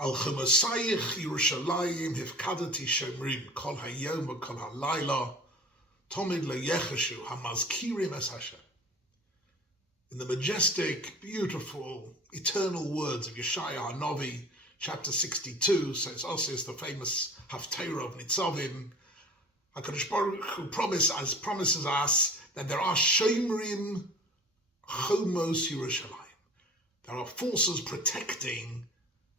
Al Chumasayich Yerushalayim Hifkadati Shemrim Kol Hayom Kol Halayla Tomid LeYecheshu Hamazkirim Es Hashem. In the majestic, beautiful, eternal words of Yeshaya HaNovi, chapter 62, so it's also the famous Haftarah of Nitzavim, HaKadosh Baruch Hu promises us that there are Shomrim Chomos Yerushalayim. There are forces protecting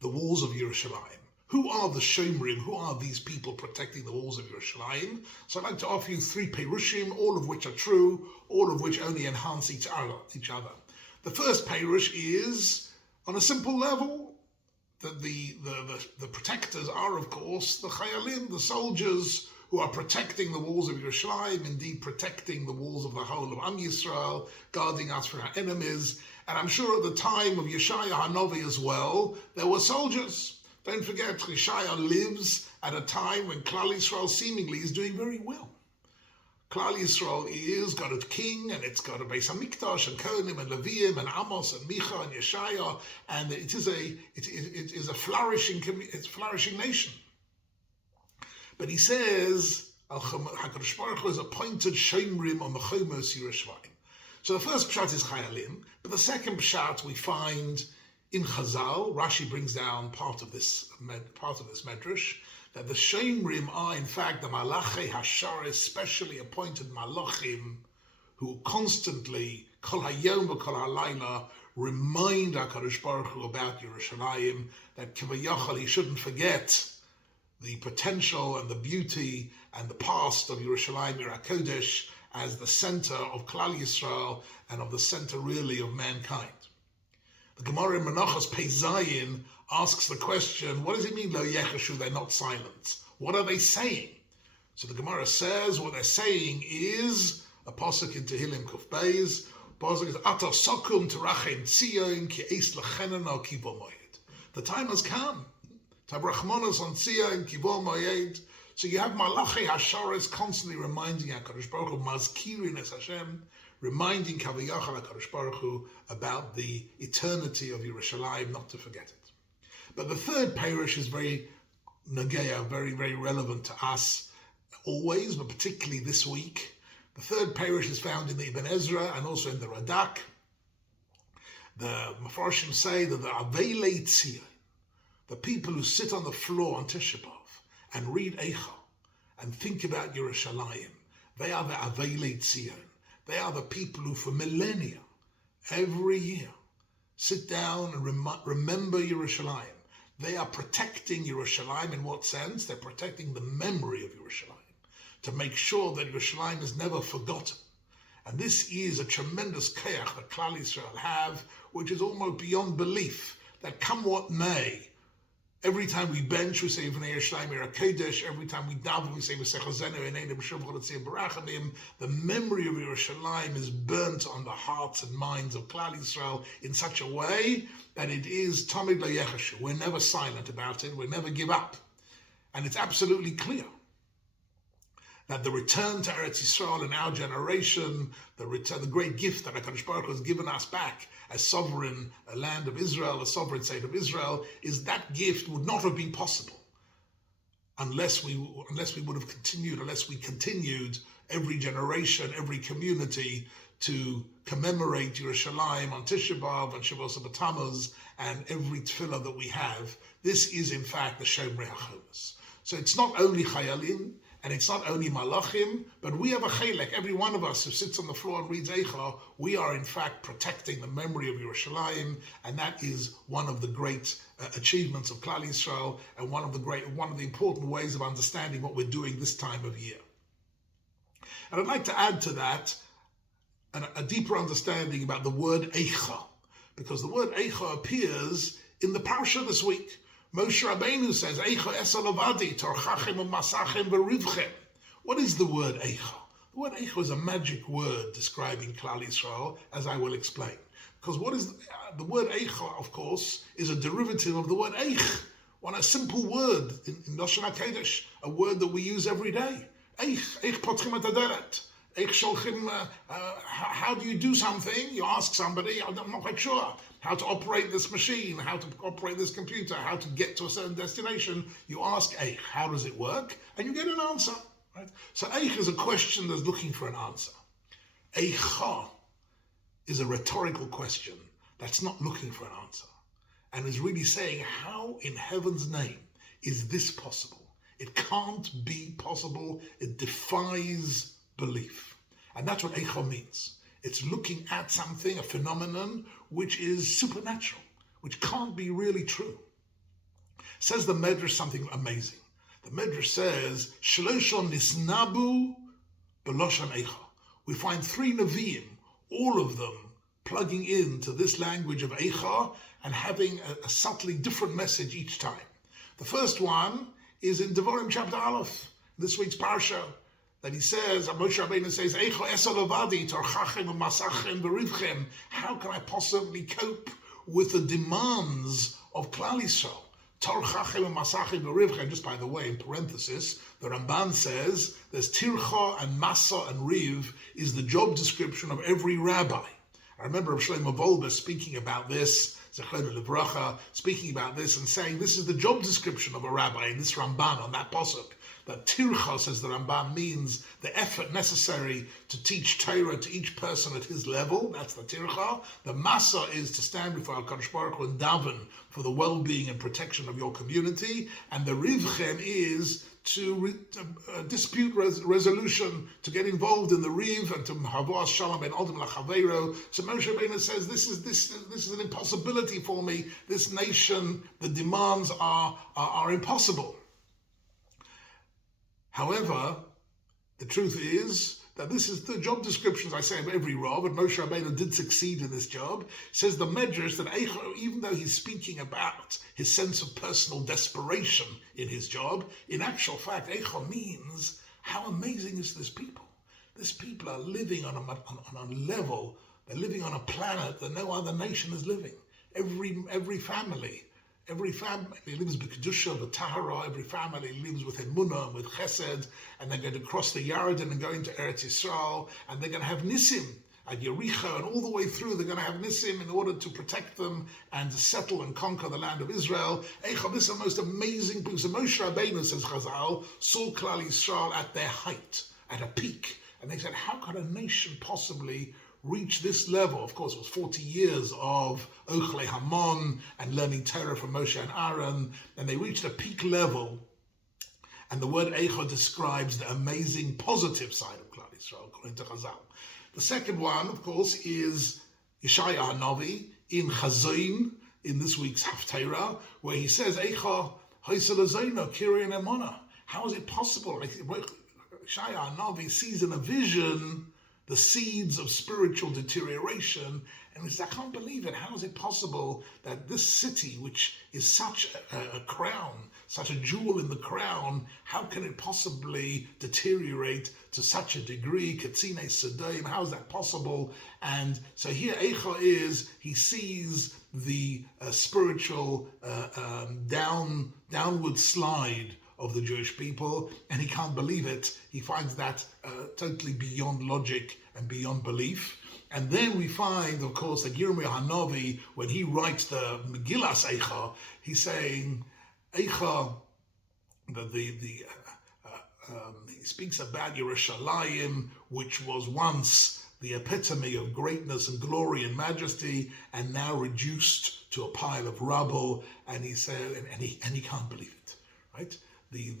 the walls of Yerushalayim. Who are the Shomrim? Who are these people protecting the walls of Yerushalayim? So I'd like to offer you three Perushim, all of which are true, all of which only enhance each other. The first Perush is, on a simple level, that the protectors are, of course, the Chayalim, the soldiers who are protecting the walls of Yerushalayim, indeed protecting the walls of the whole of Am Yisrael, guarding us from our enemies. And I'm sure at the time of Yeshaya HaNovi as well, there were soldiers. Don't forget, Yeshaya lives at a time when Klal Yisrael seemingly is doing very well. Klal Yisrael is got a king, and it's got a Beis Hamikdash, and Kohanim, and Leviim, and Amos, and Micha, and Yeshaya, and it is a flourishing nation. But he says, HaKadosh Baruch Hu has appointed Shomrim on the Chomos Yerushalayim. So the first pshat is Chayalim, but the second pshat we find in Chazal. Rashi brings down part of this medrash, that the Shomrim are in fact the Malachei Hasharis, specially appointed Malachim, who constantly, Kol Hayom v'Kol Halayla, remind HaKadosh Baruch Hu about Yerushalayim, that Kivayachal, he shouldn't forget the potential and the beauty and the past of Yerushalayim Ir HaKodesh as the center of Klal Yisrael and of the center really of mankind. The Gemara in Menachos Pei Zayin asks the question, what does it mean, Lo Yecheshu, they're not silent? What are they saying? So the Gemara says what they're saying is a pasuk in Tehillim Kuf Beis. Pasuk is Ata Sokum Terachem Tzion Ki Eis Lechenana Kivo Moed. The time has come. Tabrachmanos on Tzion Kivo Moed. So you have Malachei Hasharis constantly reminding HaKadosh Baruch Hu, Mazkirin Es Hashem, reminding Kaviyachal HaKadosh Baruch Hu about the eternity of Yerushalayim, not to forget it. But the third Perush is very Nageya, very, very relevant to us always, but particularly this week. The third Perush is found in the Ibn Ezra and also in the Radak. The Mefarshim say that the Avelei Tzion, the people who sit on the floor on Tisha B'Av and read Eicha and think about Yerushalayim, they are the Avelei Tzion. They are the people who for millennia, every year, sit down and remember Yerushalayim. They are protecting Yerushalayim. In what sense? They're protecting the memory of Yerushalayim, to make sure that Yerushalayim is never forgotten. And this is a tremendous koach that Klal Yisrael have, which is almost beyond belief, that come what may, every time we bench, we say V'nei Yerushalayim Ir HaKodesh. Every time we daven, we say V'sechazenu Eineinu B'shuv Cholatzim Barachamim. The memory of Yerushalayim is burnt on the hearts and minds of Klal Yisrael in such a way that it is Tomid LeYecheshu. We're never silent about it. We never give up. And it's absolutely clear that the return to Eretz Yisrael in our generation, the great gift that HaKadosh Baruch Hu has given us back as sovereign land of Israel, a sovereign state of Israel, is that gift would not have been possible unless we continued every generation, every community to commemorate Yerushalayim on Tisha B'Av and Shavuos B'Tammuz and every tefillah that we have. This is in fact the Shomrei HaChomos. So it's not only Chayalim, and it's not only Malachim, but we have a chelek. Every one of us who sits on the floor and reads Eicha, we are in fact protecting the memory of Yerushalayim, and that is one of the great achievements of Klal Yisrael, and one of the important ways of understanding what we're doing this time of year. And I'd like to add to that a deeper understanding about the word Eicha, because the word Eicha appears in the parsha this week. Moshe Rabbeinu says, Eicha esalavadi, torchachem u'masachem v'rivchem. What is the word Eicha? The word Eicha is a magic word describing Klal Yisrael, as I will explain. Because what is the word Eicha, of course, is a derivative of the word Eich, a simple word in Lashon HaKodesh, a word that we use every day. Eich potchim et haderet. How do you do something? You ask somebody, I'm not quite sure how to operate this machine, how to operate this computer, how to get to a certain destination. You ask Eich, how does it work? And you get an answer. Right? So Eich is a question that's looking for an answer. Eicha is a rhetorical question that's not looking for an answer and is really saying, how in heaven's name is this possible? It can't be possible. It defies belief. And that's what Eicha means. It's looking at something, a phenomenon, which is supernatural, which can't be really true. Says the Medrash something amazing. The Medrash says, Shloshon nisnabu b'loshan Eicha. We find 3 Nevi'im, all of them plugging into this language of Eicha and having a subtly different message each time. The first one is in Devarim chapter Aleph, this week's parsha, that he says, Moshe Rabbeinu says, Eicha esalovadi torchachem u'masachem v'rivchem. How can I possibly cope with the demands of Klal Yisrael? Torchachem u'masachem v'rivchem. Just by the way, in parenthesis, the Ramban says there's tircha and masa and riv is the job description of every rabbi. I remember Rav Shlomo Wolbe speaking about this, Zechron Livracha, speaking about this and saying this is the job description of a rabbi in this Ramban on that pasuk. That tircha, says the Ramban, means the effort necessary to teach Torah to each person at his level. That's the tircha. The masa is to stand before HaKadosh Baruch Hu and daven for the well-being and protection of your community. And the rivchem is to dispute resolution, to get involved in the riv and to havas shalom ben adam lachaveiro. So Moshe Rabbeinu says, this is an impossibility for me. This nation, the demands are impossible. However, the truth is that this is the job descriptions, I say, of every Rav, and Moshe Rabbeinu did succeed in this job. Says the Medrash that Eicha, even though he's speaking about his sense of personal desperation in his job, in actual fact, Eicha means how amazing is this people. This people are living on a level, they're living on a planet that no other nation is living. Every family lives b'kedusha, b'tahara. Every family lives with emunah, with chesed, and they're going to cross the Yarden and go into Eretz Yisrael, and they're going to have nisim at Yericho, and all the way through they're going to have nisim in order to protect them and to settle and conquer the land of Israel. Eicha, this is the most amazing thing. So Moshe Rabbeinu, says Chazal, saw Klal Yisrael at their height, at a peak, and they said, how could a nation possibly reach this level? Of course, it was 40 years of Ochle Hamon and learning Torah from Moshe and Aaron, and they reached a peak level. And the word Eicha describes the amazing positive side of Klal Yisrael, according to Chazal. The second one, of course, is Yeshaya HaNavi in Chazon, in this week's Haftarah, where he says, Eicha Haisalazona Kiryan Emona. How is it possible? Yeshaya HaNavi sees in a vision the seeds of spiritual deterioration, and he says, I can't believe it. How is it possible that this city, which is such a crown, such a jewel in the crown, how can it possibly deteriorate to such a degree? Katsine Sedaim, how is that possible? And so here Eicha he sees the spiritual downward slide of the Jewish people, and he can't believe it. He finds that totally beyond logic and beyond belief. And then we find, of course, that Yirmiyah HaNavi, when he writes the Megillas Eicha, he's saying, Eicha, that he speaks about Yerushalayim, which was once the epitome of greatness and glory and majesty, and now reduced to a pile of rubble. And he said, and he can't believe it, right? The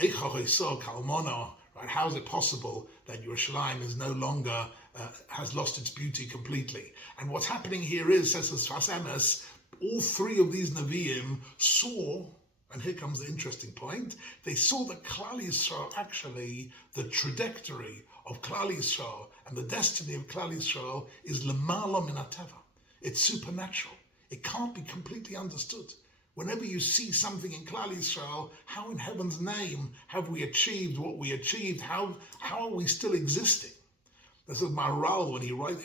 Eicha Hoysa Kalmona, right? How is it possible that Yerushalayim is no longer has lost its beauty completely? And what's happening here is, says the Sfas Emes, all 3 of these Nevi'im saw, and here comes the interesting point, they saw that Klal Yisrael, actually, the trajectory of Klal Yisrael and the destiny of Klal Yisrael is lemala min hateva. It's supernatural. It can't be completely understood. Whenever you see something in Klal Yisrael, how in heaven's name have we achieved what we achieved? How are we still existing? This is Maharal,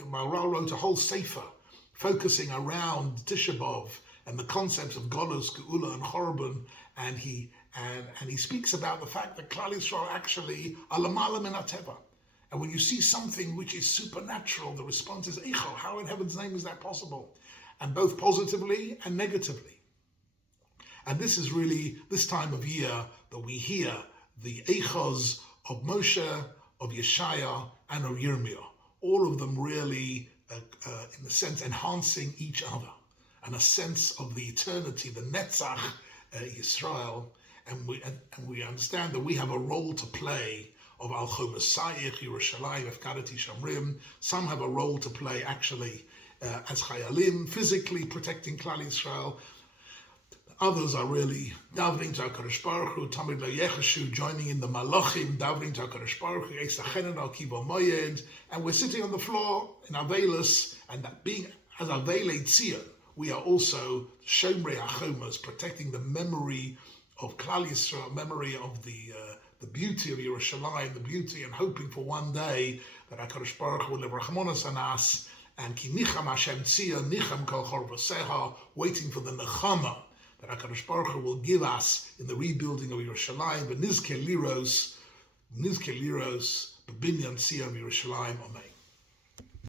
Maharal wrote a whole sefer focusing around Tisha B'Av and the concepts of Golus, Geula, and Chorban, and he speaks about the fact that Klal Yisrael actually are lemala min hateva. And when you see something which is supernatural, the response is, Eicha, how in heaven's name is that possible? And both positively and negatively. And this is really this time of year that we hear the Eichos of Moshe, of Yeshaya, and of Yirmiyah. All of them really, in a sense, enhancing each other. And a sense of the eternity, the Netzach Yisrael. And we understand that we have a role to play of Al Chomasayich, Yerushalayim, Efkarati Shamrim. Some have a role to play actually as Chayalim, physically protecting Klal Yisrael. Others are really davening to HaKadosh Baruch Hu, Tamid La'Yecheshu, joining in the Malachim, davening to HaKadosh Baruch Hu, Eicha Al Kiva Moyed, and we're sitting on the floor in Avelis, and that being as Avelei Tzion, we are also Shomrei HaChomas, protecting the memory of Klal Yisrael, memory of the beauty of Yerushalayim, the beauty, and hoping for one day that HaKadosh Baruch Hu will Rachmanos Anas, and Ki Nicham Hashem Tzion, Nicham Kol Chorvaseha, waiting for the Nechama that HaKadosh Baruch Hu will give us in the rebuilding of Yerushalayim, but Nizke Liros, B'Binyan Tzion Yerushalayim, Amen.